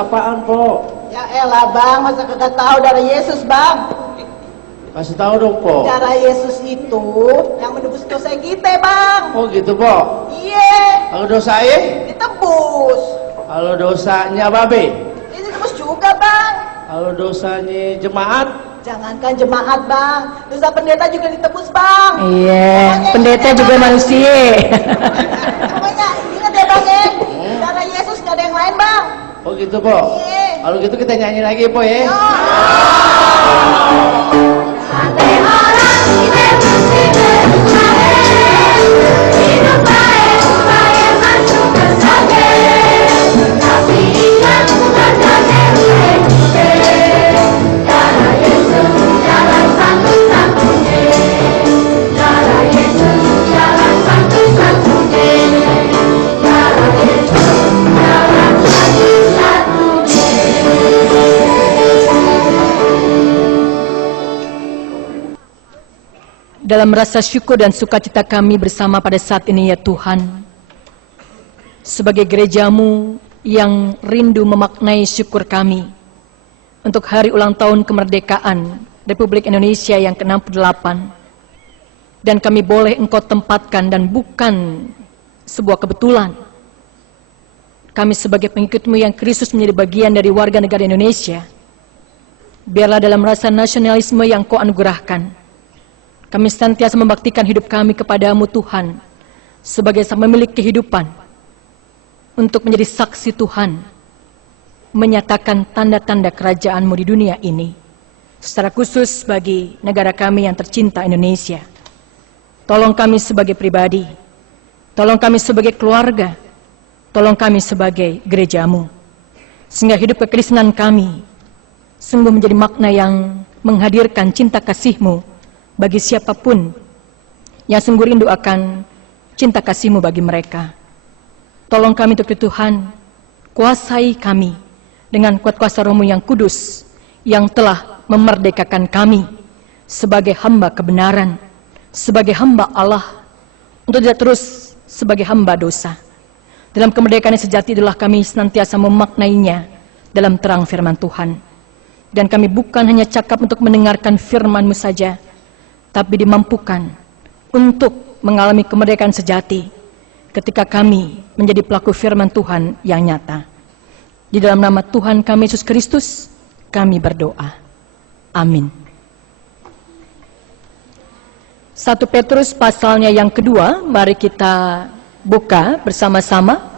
apaan, Po? Ya elah bang, masa kagak tahu darah Yesus bang? Kasih tahu dong, Po. Darah Yesus itu yang menebus dosa kita bang. Oh gitu, Po. Iya. Kalau dosain? Ditebus. Kalau dosanya babe? Ini ditebus juga bang. Kalau dosanya jemaat? Jangankan jemaat bang, dosa pendeta juga ditebus bang. Iya, pendeta juga bang. manusia. Pokoknya ingat ya bang ya, darah Yesus gak ada yang lain bang. Oh gitu, Po. Iya. Kalau gitu kita nyanyi lagi, Po ya. Yo. Dalam rasa syukur dan sukacita kami bersama pada saat ini ya Tuhan, sebagai gerejamu yang rindu memaknai syukur kami untuk hari ulang tahun kemerdekaan Republik Indonesia yang ke-68, dan kami boleh Engkau tempatkan dan bukan sebuah kebetulan. Kami sebagai pengikut-Mu yang Kristus menjadi bagian dari warga negara Indonesia. Biarlah dalam rasa nasionalisme yang Kau anugerahkan, kami senantiasa membaktikan hidup kami kepadamu Tuhan, sebagai sang pemilik kehidupan, untuk menjadi saksi Tuhan, menyatakan tanda-tanda kerajaan-Mu di dunia ini, secara khusus bagi negara kami yang tercinta Indonesia. Tolong kami sebagai pribadi, tolong kami sebagai keluarga, tolong kami sebagai gereja-Mu, sehingga hidup kekristenan kami sungguh menjadi makna yang menghadirkan cinta kasih-Mu bagi siapapun yang sungguh rindu akan cinta kasih-Mu bagi mereka. Tolong kami untuk Tuhan, kuasai kami dengan kuat kuasa Roh-Mu yang kudus, yang telah memerdekakan kami sebagai hamba kebenaran, sebagai hamba Allah, untuk tidak terus sebagai hamba dosa. Dalam kemerdekaan yang sejati itulah kami senantiasa memaknainya dalam terang firman Tuhan. Dan kami bukan hanya cakap untuk mendengarkan firman-Mu saja, tapi dimampukan untuk mengalami kemerdekaan sejati ketika kami menjadi pelaku firman Tuhan yang nyata. Di dalam nama Tuhan kami Yesus Kristus, kami berdoa. Amin. 1 Petrus pasalnya yang kedua, mari kita buka bersama-sama.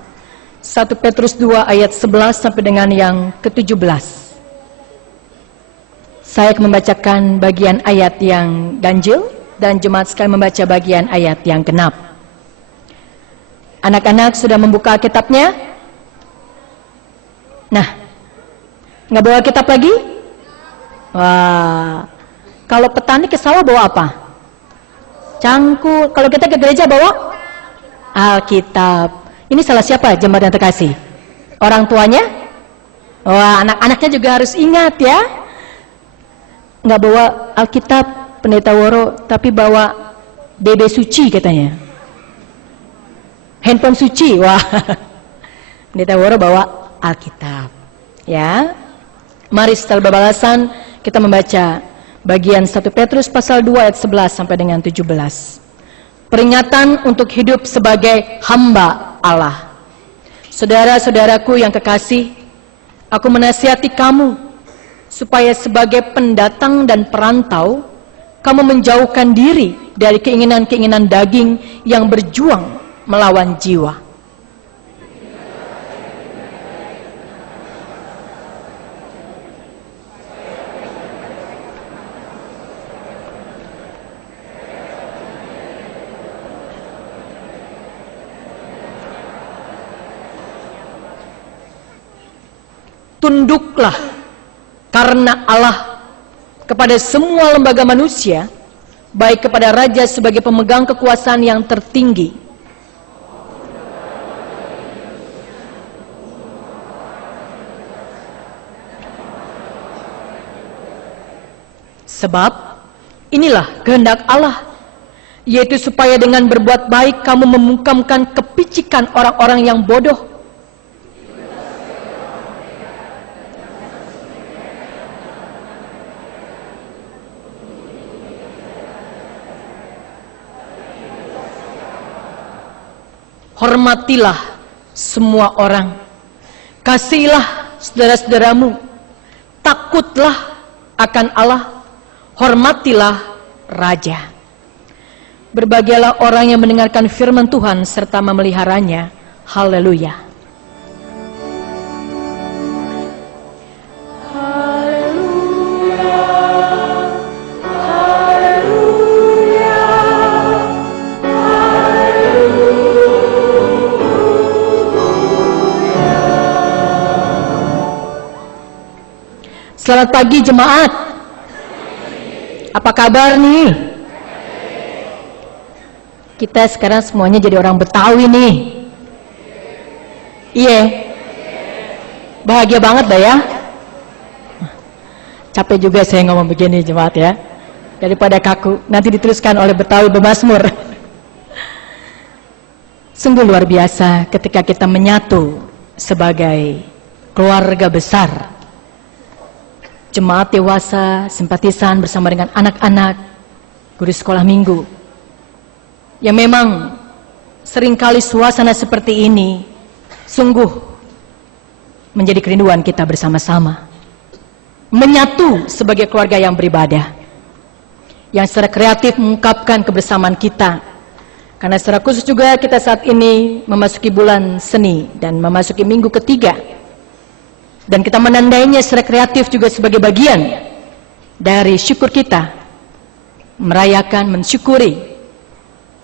1 Petrus 2 ayat 11 sampai dengan yang ke-17. Saya akan membacakan bagian ayat yang ganjil dan jemaat sekalian membaca bagian ayat yang genap. Anak-anak sudah membuka kitabnya? Nah, nggak bawa kitab lagi? Wah, kalau petani ke sawah bawa apa? Cangkul. Kalau kita ke gereja bawa Alkitab. Ini salah siapa jemaat yang terkasih? Orang tuanya? Wah, anak-anaknya juga harus ingat ya. Nggak bawa Alkitab Pendeta Woro, tapi bawa BB suci katanya, handphone suci. Wah, Pendeta Woro bawa Alkitab ya. Mari setelah berbalasan kita membaca bagian 1 Petrus pasal 2 ayat 11 sampai dengan 17. Peringatan untuk hidup sebagai hamba Allah. Saudara-saudaraku yang kekasih, aku menasihati kamu supaya sebagai pendatang dan perantau, kamu menjauhkan diri dari keinginan-keinginan daging yang berjuang melawan jiwa. Tunduklah karena Allah kepada semua lembaga manusia, baik kepada raja sebagai pemegang kekuasaan yang tertinggi, sebab inilah kehendak Allah, yaitu supaya dengan berbuat baik kamu membungkamkan kepicikan orang-orang yang bodoh, hormatilah semua orang, kasihilah saudara-saudaramu, takutlah akan Allah, hormatilah raja. Berbahagialah orang yang mendengarkan firman Tuhan serta memeliharanya. Haleluya. Selamat pagi jemaat. Apa kabar nih? Kita sekarang semuanya jadi orang Betawi nih. Iya. Bahagia banget dah ya. Capek juga saya ngomong begini jemaat ya. Daripada kaku, nanti diteruskan oleh Betawi Bermazmur. Sungguh luar biasa ketika kita menyatu sebagai keluarga besar. Jemaat dewasa, simpatisan bersama dengan anak-anak, guru sekolah minggu. Yang memang seringkali suasana seperti ini sungguh menjadi kerinduan kita bersama-sama. Menyatu sebagai keluarga yang beribadah. Yang secara kreatif mengungkapkan kebersamaan kita. Karena secara khusus juga kita saat ini memasuki bulan seni dan memasuki minggu ketiga. Dan kita menandainya secara kreatif juga sebagai bagian dari syukur kita merayakan, mensyukuri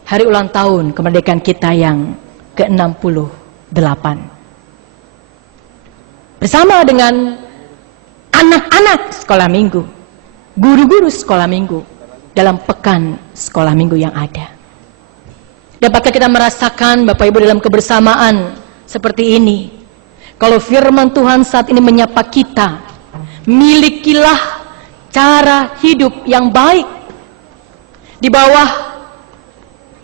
hari ulang tahun kemerdekaan kita yang ke-68. Bersama dengan anak-anak sekolah minggu, guru-guru sekolah minggu dalam pekan sekolah minggu yang ada. Dapatkah kita merasakan Bapak Ibu dalam kebersamaan seperti ini? Kalau firman Tuhan saat ini menyapa kita, milikilah cara hidup yang baik. Di bawah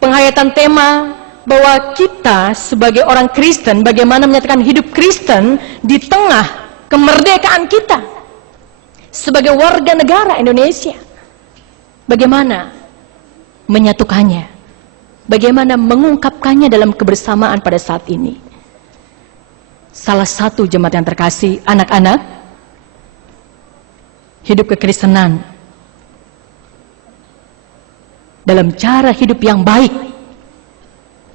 penghayatan tema bahwa kita sebagai orang Kristen, bagaimana menyatakan hidup Kristen di tengah kemerdekaan kita. Sebagai warga negara Indonesia, bagaimana menyatukannya, bagaimana mengungkapkannya dalam kebersamaan pada saat ini. Salah satu jemaat yang terkasih, anak-anak, hidup kekristenan dalam cara hidup yang baik,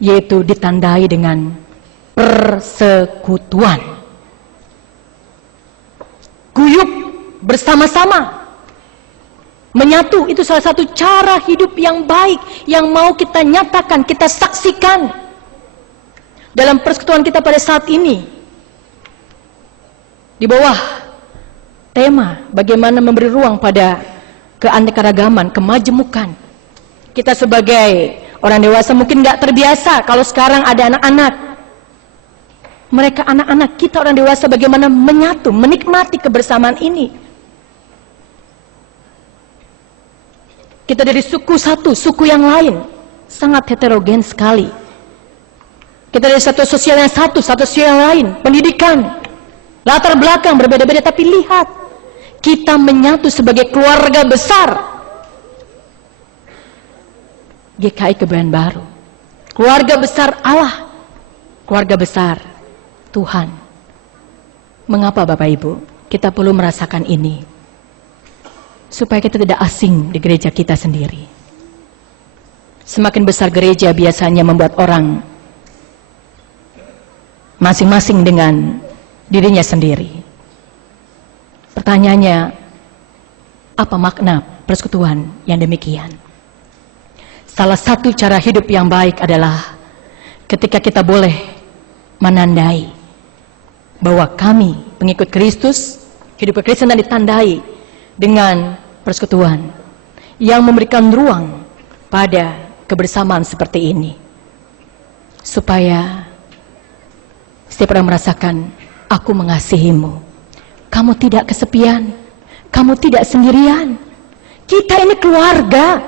yaitu ditandai dengan persekutuan, guyup bersama-sama, menyatu. Itu salah satu cara hidup yang baik yang mau kita nyatakan, kita saksikan dalam persekutuan kita pada saat ini. Di bawah tema bagaimana memberi ruang pada keanekaragaman, kemajemukan. Kita sebagai orang dewasa mungkin nggak terbiasa kalau sekarang ada anak-anak. Mereka anak-anak, kita orang dewasa bagaimana menyatu, menikmati kebersamaan ini. Kita dari suku satu, suku yang lain, sangat heterogen sekali. Kita dari satu sosial yang satu, satu sosial yang lain, pendidikan, latar belakang berbeda-beda, tapi lihat, kita menyatu sebagai keluarga besar GKI Kebayoran Baru, keluarga besar Allah, keluarga besar Tuhan. Mengapa Bapak Ibu kita perlu merasakan ini? Supaya kita tidak asing di gereja kita sendiri. Semakin besar gereja biasanya membuat orang masing-masing dengan dirinya sendiri. Pertanyaannya, apa makna persekutuan yang demikian? Salah satu cara hidup yang baik adalah ketika kita boleh menandai bahwa kami pengikut Kristus, hidup kekristenan ditandai dengan persekutuan yang memberikan ruang pada kebersamaan seperti ini, supaya setiap orang merasakan, aku mengasihimu, kamu tidak kesepian, kamu tidak sendirian, kita ini keluarga,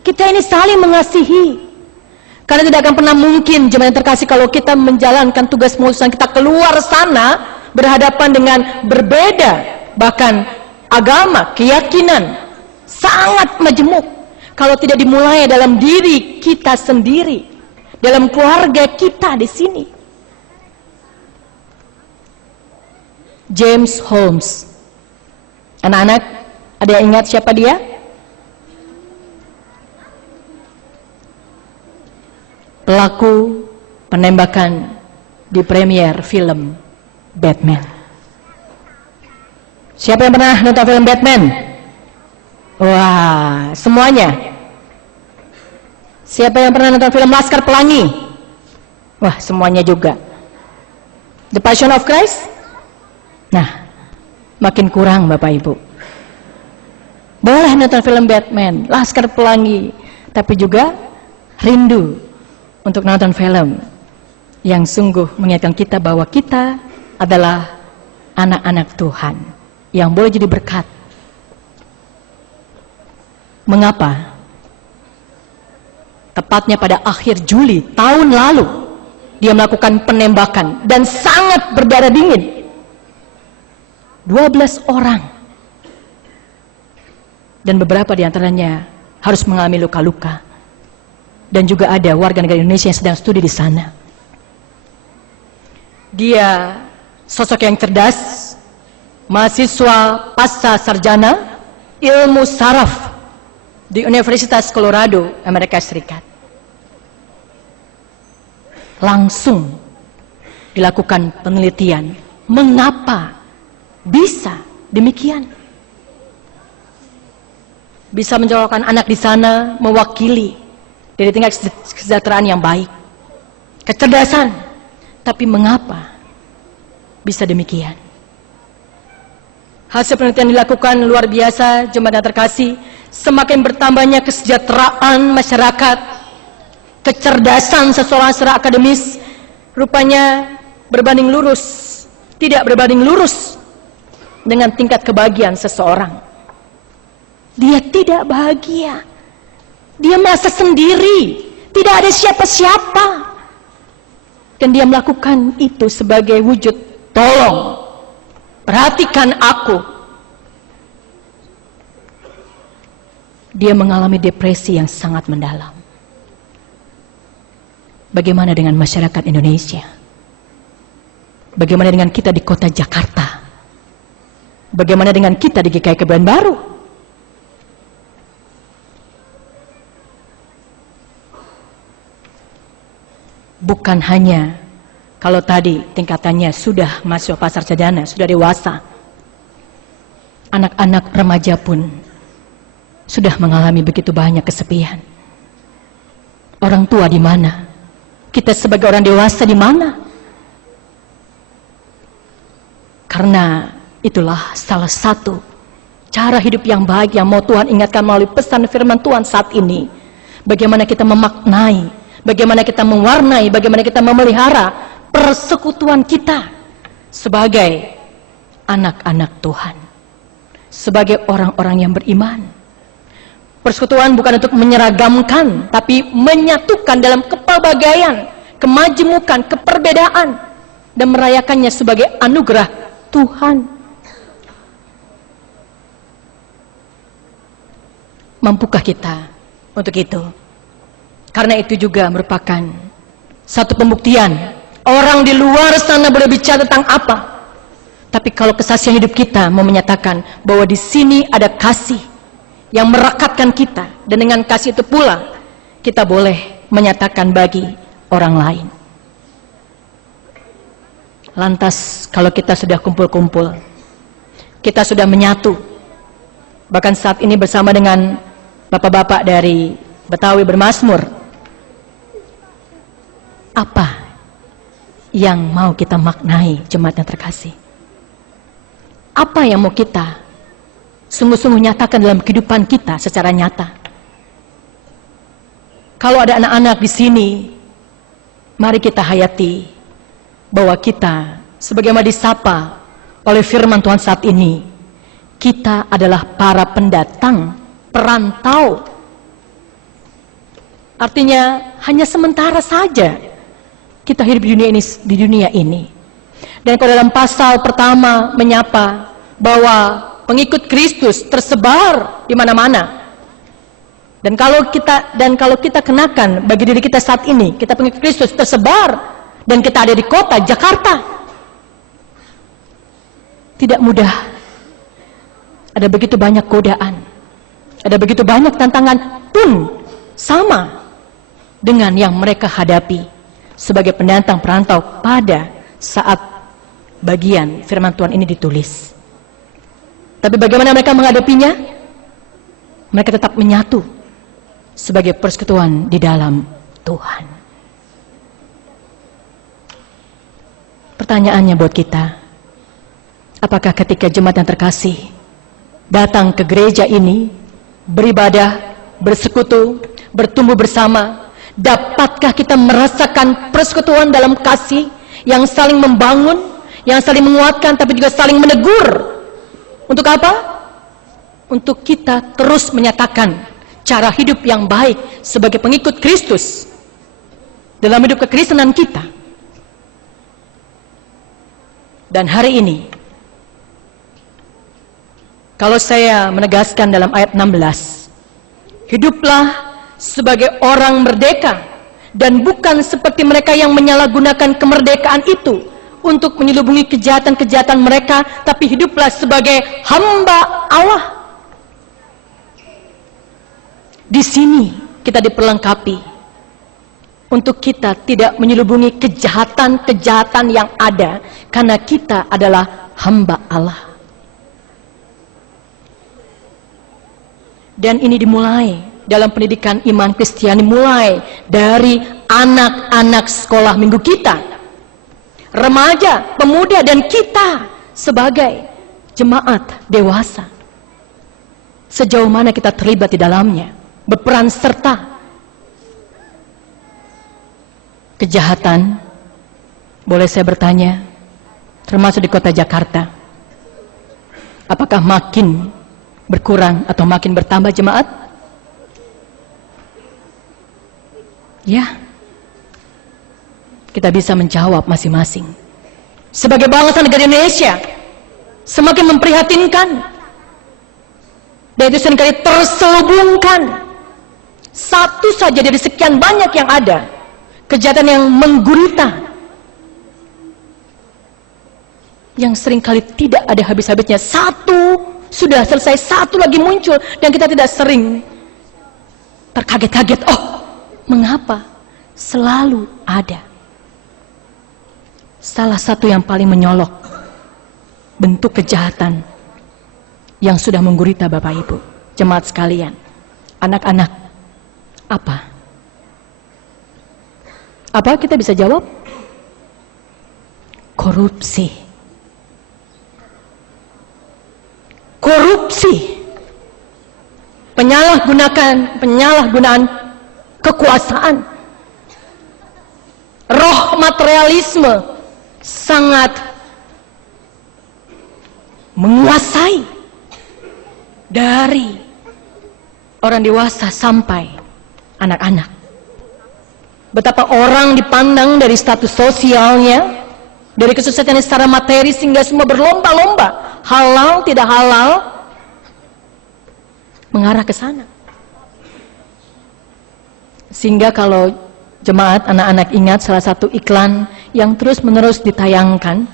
kita ini saling mengasihi. Karena tidak akan pernah mungkin jemaat yang terkasih kalau kita menjalankan tugas pengutusan kita keluar sana berhadapan dengan berbeda, bahkan agama, keyakinan, sangat majemuk kalau tidak dimulai dalam diri kita sendiri, dalam keluarga kita di sini. James Holmes. Anak-anak, ada yang ingat siapa dia? Pelaku penembakan di premier film Batman. Siapa yang pernah nonton film Batman? Wah, semuanya. Siapa yang pernah nonton film Laskar Pelangi? Wah, semuanya juga. The Passion of Christ? Nah, makin kurang Bapak Ibu. Boleh nonton film Batman, Laskar Pelangi, tapi juga rindu untuk nonton film yang sungguh mengingatkan kita bahwa kita adalah anak-anak Tuhan yang boleh jadi berkat. Mengapa? Tepatnya pada akhir Juli tahun lalu dia melakukan penembakan dan sangat berdarah dingin. 12 orang. Dan beberapa di antaranya harus mengalami luka-luka. Dan juga ada warga negara Indonesia yang sedang studi di sana. Dia sosok yang cerdas, mahasiswa pasca sarjana ilmu saraf di Universitas Colorado, Amerika Serikat. Langsung dilakukan penelitian, mengapa bisa demikian? Bisa mencolokkan anak di sana mewakili dari tingkat kesejahteraan yang baik, kecerdasan, tapi mengapa bisa demikian? Hasil penelitian dilakukan luar biasa, jemaat yang terkasih. Semakin bertambahnya kesejahteraan masyarakat, kecerdasan seseorang secara akademis, rupanya berbanding lurus, tidak berbanding lurus dengan tingkat kebahagiaan seseorang. Dia tidak bahagia. Dia merasa sendiri, tidak ada siapa-siapa. Dan dia melakukan itu sebagai wujud tolong, perhatikan aku. Dia mengalami depresi yang sangat mendalam. Bagaimana dengan masyarakat Indonesia? Bagaimana dengan kita di kota Jakarta? Bagaimana dengan kita di GKI Kebayoran Baru? Bukan hanya kalau tadi tingkatannya sudah masuk pasar sarjana, sudah dewasa. Anak-anak remaja pun sudah mengalami begitu banyak kesepian. Orang tua di mana? Kita sebagai orang dewasa di mana? Karena itulah salah satu cara hidup yang baik yang mau Tuhan ingatkan melalui pesan firman Tuhan saat ini. Bagaimana kita memaknai, bagaimana kita mewarnai, bagaimana kita memelihara persekutuan kita sebagai anak-anak Tuhan, sebagai orang-orang yang beriman. Persekutuan bukan untuk menyeragamkan, tapi menyatukan dalam kepelbagaian, kemajemukan, keperbedaan, dan merayakannya sebagai anugerah Tuhan. Mampukah kita untuk itu? Karena itu juga merupakan satu pembuktian. Orang di luar sana boleh bicara tentang apa, tapi kalau kesaksian hidup kita mau menyatakan bahwa di sini ada kasih yang merekatkan kita, dan dengan kasih itu pula kita boleh menyatakan bagi orang lain. Lantas kalau kita sudah kumpul-kumpul, kita sudah menyatu, bahkan saat ini bersama dengan bapak-bapak dari Betawi bermazmur, apa yang mau kita maknai, jemaat yang terkasih? Apa yang mau kita sungguh-sungguh nyatakan dalam kehidupan kita secara nyata? Kalau ada anak-anak di sini, mari kita hayati bahwa kita sebagaimana disapa oleh firman Tuhan saat ini, kita adalah para pendatang, perantau. Artinya hanya sementara saja kita hidup di dunia ini. Dan kalau dalam pasal pertama menyapa bahwa pengikut Kristus tersebar di mana-mana. Dan kalau kita kenakan bagi diri kita saat ini, kita pengikut Kristus tersebar dan kita ada di kota Jakarta, tidak mudah. Ada begitu banyak godaan, ada begitu banyak tantangan pun sama dengan yang mereka hadapi sebagai pendatang perantau pada saat bagian firman Tuhan ini ditulis. Tapi bagaimana mereka menghadapinya? Mereka tetap menyatu sebagai persekutuan di dalam Tuhan. Pertanyaannya buat kita, apakah ketika jemaat yang terkasih datang ke gereja ini, beribadah, bersekutu, bertumbuh bersama, dapatkah kita merasakan persekutuan dalam kasih yang saling membangun, yang saling menguatkan, tapi juga saling menegur? Untuk apa? Untuk kita terus menyatakan cara hidup yang baik sebagai pengikut Kristus dalam hidup kekristenan kita. Dan hari ini, kalau saya menegaskan dalam ayat 16, hiduplah sebagai orang merdeka dan bukan seperti mereka yang menyalahgunakan kemerdekaan itu untuk menyelubungi kejahatan-kejahatan mereka, tapi hiduplah sebagai hamba Allah. Di sini kita diperlengkapi untuk kita tidak menyelubungi kejahatan-kejahatan yang ada, karena kita adalah hamba Allah. Dan ini dimulai dalam pendidikan iman Kristiani, mulai dari anak-anak sekolah minggu kita, remaja, pemuda, dan kita sebagai jemaat dewasa. Sejauh mana kita terlibat di dalamnya, berperan serta. Kejahatan, boleh saya bertanya, termasuk di kota Jakarta, apakah makin berkurang atau makin bertambah jemaat? Ya, kita bisa menjawab masing-masing. Sebagai bangsa negara Indonesia, semakin memprihatinkan, dan itu seringkali terselubungkan. Satu saja dari sekian banyak yang ada, kejahatan yang menggurita, yang seringkali tidak ada habis-habisnya. Satu sudah selesai, satu lagi muncul, dan kita tidak sering terkaget-kaget. Oh, mengapa? Selalu ada. Salah satu yang paling menyolok bentuk kejahatan yang sudah menggurita Bapak Ibu, jemaat sekalian, anak-anak, apa? Apa kita bisa jawab? Korupsi. Korupsi. Penyalahgunaan kekuasaan. Roh materialisme sangat menguasai dari orang dewasa sampai anak-anak. Betapa orang dipandang dari status sosialnya, dari kesuksesannya secara materi, sehingga semua berlomba-lomba, halal tidak halal, mengarah ke sana. Sehingga kalau jemaat, anak-anak ingat salah satu iklan yang terus-menerus ditayangkan,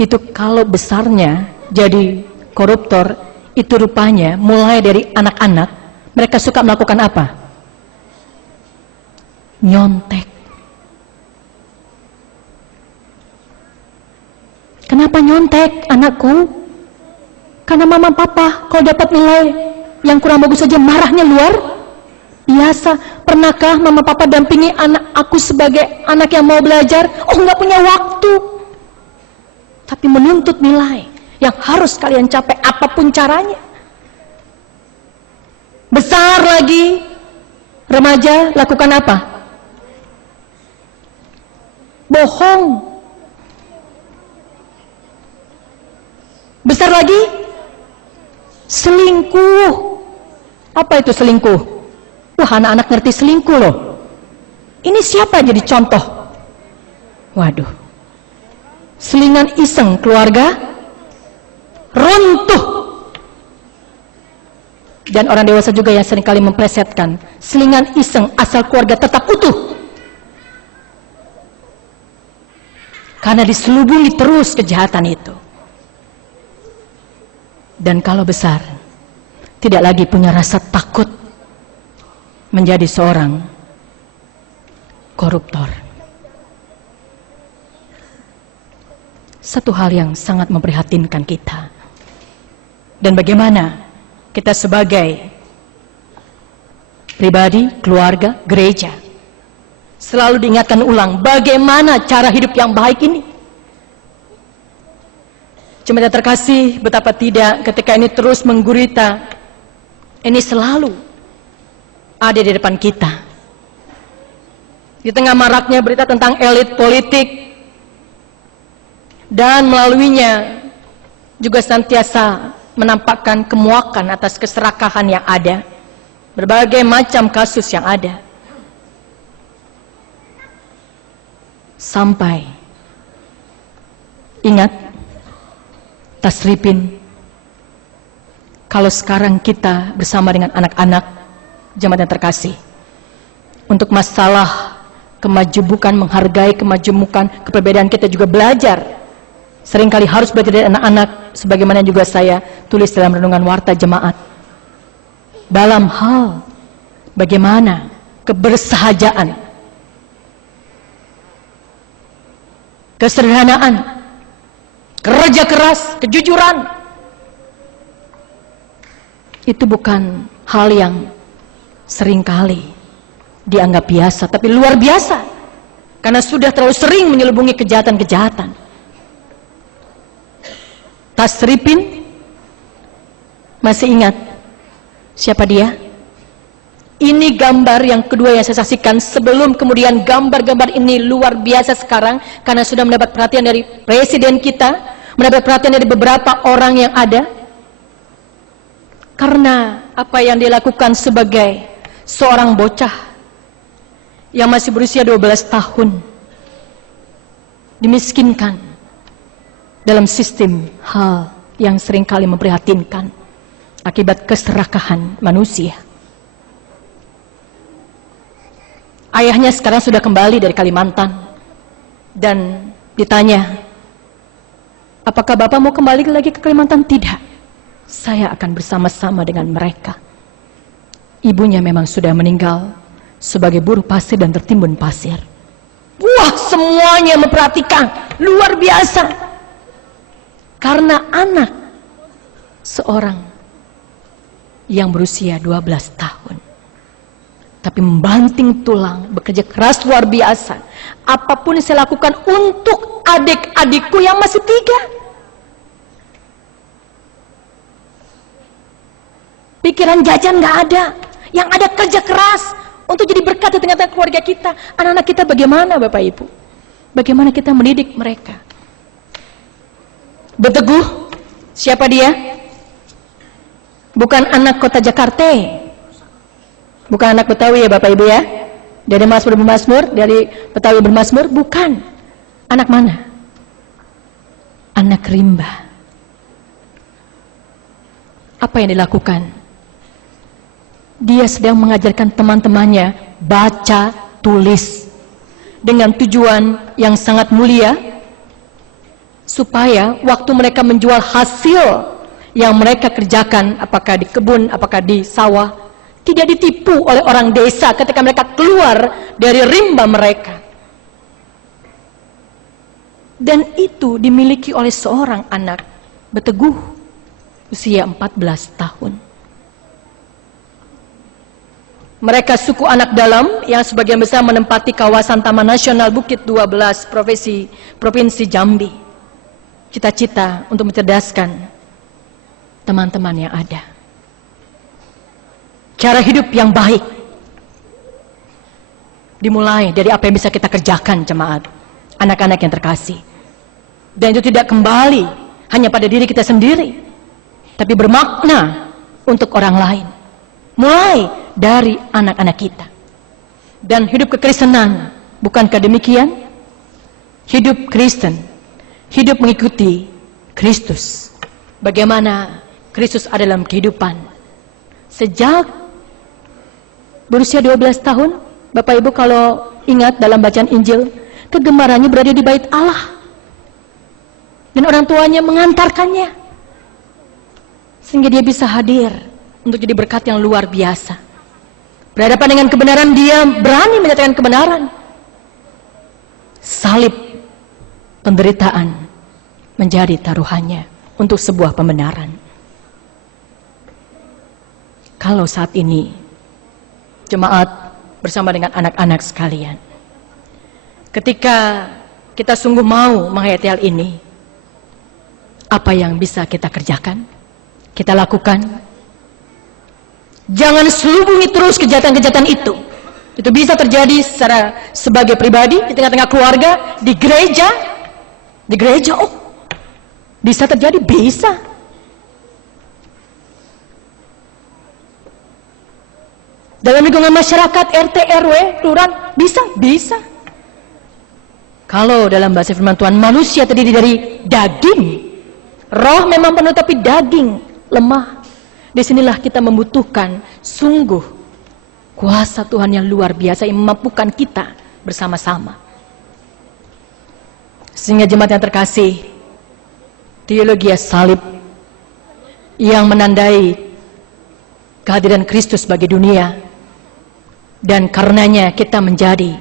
itu kalau besarnya jadi koruptor, itu rupanya mulai dari anak-anak. Mereka suka melakukan apa? Nyontek. Kenapa nyontek, anakku? Karena mama papa kalau dapat nilai yang kurang bagus saja marahnya luar biasa. Pernahkah mama papa dampingi anak aku sebagai anak yang mau belajar? Oh, nggak punya waktu. Tapi menuntut nilai yang harus kalian capai apapun caranya. Besar lagi, remaja lakukan apa? Bohong. Besar lagi, selingkuh. Apa itu selingkuh? Wah, anak-anak ngerti selingkuh loh. Ini siapa jadi contoh? Waduh. Selingan iseng keluarga runtuh. Dan orang dewasa juga yang seringkali memplesetkan selingan iseng asal keluarga tetap utuh. Karena diselubungi terus kejahatan itu. Dan kalau besar, tidak lagi punya rasa takut menjadi seorang koruptor. Satu hal yang sangat memprihatinkan kita. Dan bagaimana kita sebagai pribadi, keluarga, gereja selalu diingatkan ulang bagaimana cara hidup yang baik ini. Jemaat terkasih, betapa tidak ketika ini terus menggurita, ini selalu ada di depan kita. Di tengah maraknya berita tentang elit politik, dan melaluinya juga senantiasa menampakkan kemuakan atas keserakahan yang ada, berbagai macam kasus yang ada. Sampai ingat Tasripin, kalau sekarang kita bersama dengan anak-anak jemaat yang terkasih untuk masalah kemajemukan, menghargai kemajemukan, keperbedaan, kita juga belajar. Seringkali harus belajar dari anak-anak, sebagaimana juga saya tulis dalam renungan warta jemaat. Dalam hal bagaimana kebersahajaan, kesederhanaan, kerja keras, kejujuran, itu bukan hal yang seringkali dianggap biasa, tapi luar biasa, karena sudah terlalu sering menyelubungi kejahatan-kejahatan. Tasripin, masih ingat siapa dia? Ini gambar yang kedua yang saya saksikan, sebelum kemudian gambar-gambar ini luar biasa sekarang, karena sudah mendapat perhatian dari presiden kita, mendapat perhatian dari beberapa orang yang ada, karena apa yang dilakukan sebagai seorang bocah yang masih berusia 12 tahun, dimiskinkan dalam sistem hal yang seringkali memprihatinkan akibat keserakahan manusia. Ayahnya sekarang sudah kembali dari Kalimantan dan ditanya, apakah Bapak mau kembali lagi ke Kalimantan? Tidak, saya akan bersama-sama dengan mereka. Ibunya memang sudah meninggal sebagai buruh pasir dan tertimbun pasir. Wah, semuanya memperhatikan, luar biasa. Karena anak seorang yang berusia 12 tahun, tapi membanting tulang, bekerja keras luar biasa. Apapun yang saya lakukan untuk adik-adikku yang masih 3. Pikiran jajan nggak ada, yang ada kerja keras untuk jadi berkat di tengah-tengah keluarga kita. Anak-anak kita bagaimana Bapak Ibu? Bagaimana kita mendidik mereka? Berteguh, siapa dia? Bukan anak kota Jakarta, bukan anak Betawi ya Bapak Ibu ya, dari Mazmur bermazmur, dari Betawi bermazmur, bukan. Anak mana? Anak rimba. Apa yang dilakukan? Dia sedang mengajarkan teman-temannya baca, tulis, dengan tujuan yang sangat mulia, supaya waktu mereka menjual hasil yang mereka kerjakan, apakah di kebun, apakah di sawah, tidak ditipu oleh orang desa ketika mereka keluar dari rimba mereka. Dan itu dimiliki oleh seorang anak berteguh usia 14 tahun. Mereka suku anak dalam yang sebagian besar menempati kawasan Taman Nasional Bukit 12 Provinsi Jambi. Cita-cita untuk mencerdaskan teman-teman yang ada. Cara hidup yang baik dimulai dari apa yang bisa kita kerjakan, jemaat, anak-anak yang terkasih. Dan itu tidak kembali hanya pada diri kita sendiri, tapi bermakna untuk orang lain. Mulai dari anak-anak kita. Dan hidup kekristenan, bukankah demikian? Hidup Kristen, hidup mengikuti Kristus. Bagaimana Kristus ada dalam kehidupan Sejak berusia 12 tahun, Bapak Ibu kalau ingat dalam bacaan Injil, kegemarannya berada di bait Allah. Dan orang tuanya mengantarkannya. Sehingga dia bisa hadir untuk jadi berkat yang luar biasa. Berhadapan dengan kebenaran, dia berani menyatakan kebenaran. Salib, penderitaan menjadi taruhannya untuk sebuah pembenaran. Kalau saat ini jemaat bersama dengan anak-anak sekalian, ketika kita sungguh mau menghayati hal ini, apa yang bisa kita kerjakan, kita lakukan. Jangan selubungi terus kejahatan-kejahatan itu. Itu bisa terjadi sebagai pribadi, di tengah-tengah keluarga, di gereja. Di gereja, bisa terjadi, bisa. Dalam lingkungan masyarakat, RT, RW, kelurahan, bisa. Kalau dalam bahasa firman Tuhan, manusia terdiri dari daging. Roh memang penuh, tapi daging lemah. Disinilah kita membutuhkan sungguh kuasa Tuhan yang luar biasa yang memampukan kita bersama-sama. Sehingga jemaat yang terkasih, teologi salib yang menandai kehadiran Kristus bagi dunia, dan karenanya kita menjadi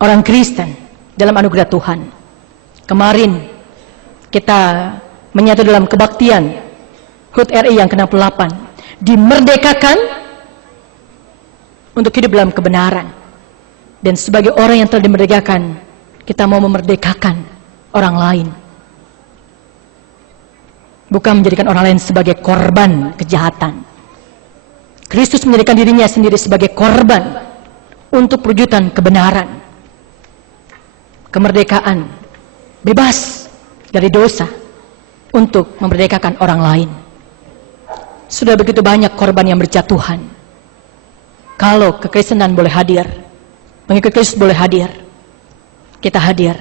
orang Kristen dalam anugerah Tuhan. Kemarin kita menyatu dalam kebaktian HUT RI yang ke-68, dimerdekakan untuk hidup dalam kebenaran. Dan sebagai orang yang telah dimerdekakan, kita mau memerdekakan orang lain. Bukan menjadikan orang lain sebagai korban kejahatan. Kristus menjadikan dirinya sendiri sebagai korban untuk perwujudan kebenaran. Kemerdekaan, bebas dari dosa untuk memerdekakan orang lain. Sudah begitu banyak korban yang berjatuhan. Kalau kekristenan boleh hadir, pengikut Kristus boleh hadir, kita hadir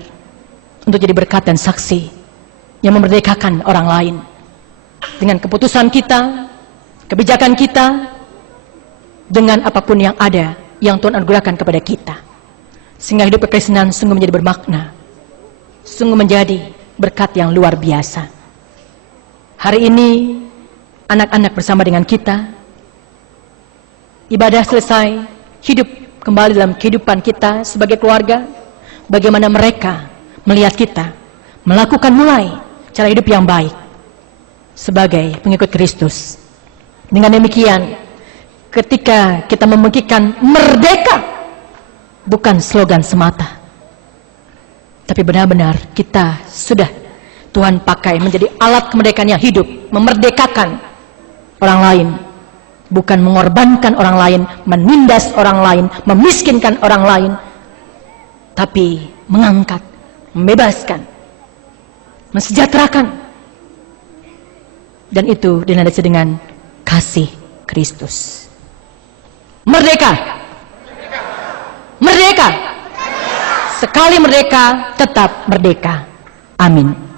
untuk jadi berkat dan saksi yang memerdekakan orang lain. Dengan keputusan kita, kebijakan kita, dengan apapun yang ada yang Tuhan anugerahkan kepada kita. Sehingga hidup kekristenan sungguh menjadi bermakna, sungguh menjadi berkat yang luar biasa. Hari ini anak-anak bersama dengan kita, ibadah selesai, hidup kembali dalam kehidupan kita sebagai keluarga. Bagaimana mereka melihat kita melakukan mulai cara hidup yang baik sebagai pengikut Kristus. Dengan demikian, ketika kita memikirkan merdeka, bukan slogan semata, tapi benar-benar kita sudah Tuhan pakai menjadi alat kemerdekaan yang hidup, memerdekakan orang lain, bukan mengorbankan orang lain, menindas orang lain, memiskinkan orang lain, tapi mengangkat, membebaskan, mensejahterakan. Dan itu dinandai dengan kasih Kristus. Merdeka. Merdeka. Sekali merdeka, tetap merdeka. Amin.